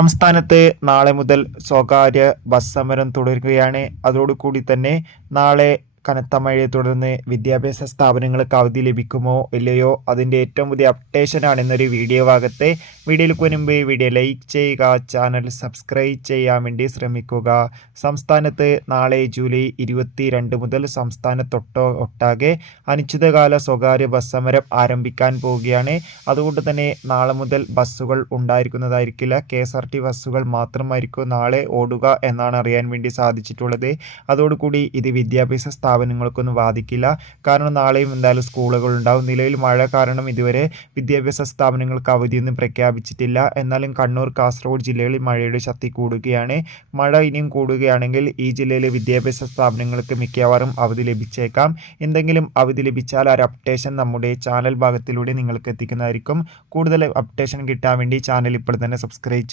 സംസ്ഥാനത്ത് നാളെ മുതൽ സ്വകാര്യ ബസ് സമരം തുടരുകയാണ്. അതോടുകൂടി തന്നെ നാളെ കനത്ത മഴയെ തുടർന്ന് വിദ്യാഭ്യാസ സ്ഥാപനങ്ങൾക്ക് അവധി ലഭിക്കുമോ ഇല്ലയോ, അതിൻ്റെ ഏറ്റവും പുതിയ അപ്ഡേഷനാണ് ഇന്നൊരു വീഡിയോ ഭാഗത്ത്. വീഡിയോയിലേക്ക് മുൻപ് വീഡിയോ ലൈക്ക് ചെയ്യുക, ചാനൽ സബ്സ്ക്രൈബ് ചെയ്യാൻ വേണ്ടി ശ്രമിക്കുക. സംസ്ഥാനത്ത് നാളെ ജൂലൈ 22 മുതൽ ഒട്ടാകെ അനിശ്ചിതകാല സ്വകാര്യ ബസ് സമരം ആരംഭിക്കാൻ പോവുകയാണ്. അതുകൊണ്ട് തന്നെ നാളെ മുതൽ ബസ്സുകൾ ഉണ്ടായിരിക്കുന്നതായിരിക്കില്ല. KSRT ബസ്സുകൾ മാത്രമായിരിക്കും നാളെ ഓടുക എന്നാണ് അറിയാൻ വേണ്ടി സാധിച്ചിട്ടുള്ളത്. അതോടുകൂടി ഇത് വിദ്യാഭ്യാസ സ്ഥാപനങ്ങൾക്കൊന്നും ബാധിക്കില്ല. കാരണം നാളെയും എന്തായാലും സ്കൂളുകൾ ഉണ്ടാവും. നിലവിൽ മഴ കാരണം ഇതുവരെ വിദ്യാഭ്യാസ സ്ഥാപനങ്ങൾക്ക് അവധിയൊന്നും പ്രഖ്യാപിച്ചിട്ടില്ല. എന്നാലും കണ്ണൂർ, കാസർഗോഡ് ജില്ലകളിൽ മഴയുടെ ശക്തി കൂടുകയാണ്. മഴ ഇനിയും കൂടുകയാണെങ്കിൽ ഈ ജില്ലയിലെ വിദ്യാഭ്യാസ സ്ഥാപനങ്ങൾക്ക് മിക്കവാറും അവധി ലഭിച്ചേക്കാം. എന്തെങ്കിലും അവധി ലഭിച്ചാൽ ആ ഒരു അപ്ഡേഷൻ നമ്മുടെ ചാനൽ ഭാഗത്തിലൂടെ നിങ്ങൾക്ക് എത്തിക്കുന്നതായിരിക്കും. കൂടുതൽ അപ്ഡേഷൻ കിട്ടാൻ വേണ്ടി ചാനൽ ഇപ്പോൾ തന്നെ സബ്സ്ക്രൈബ്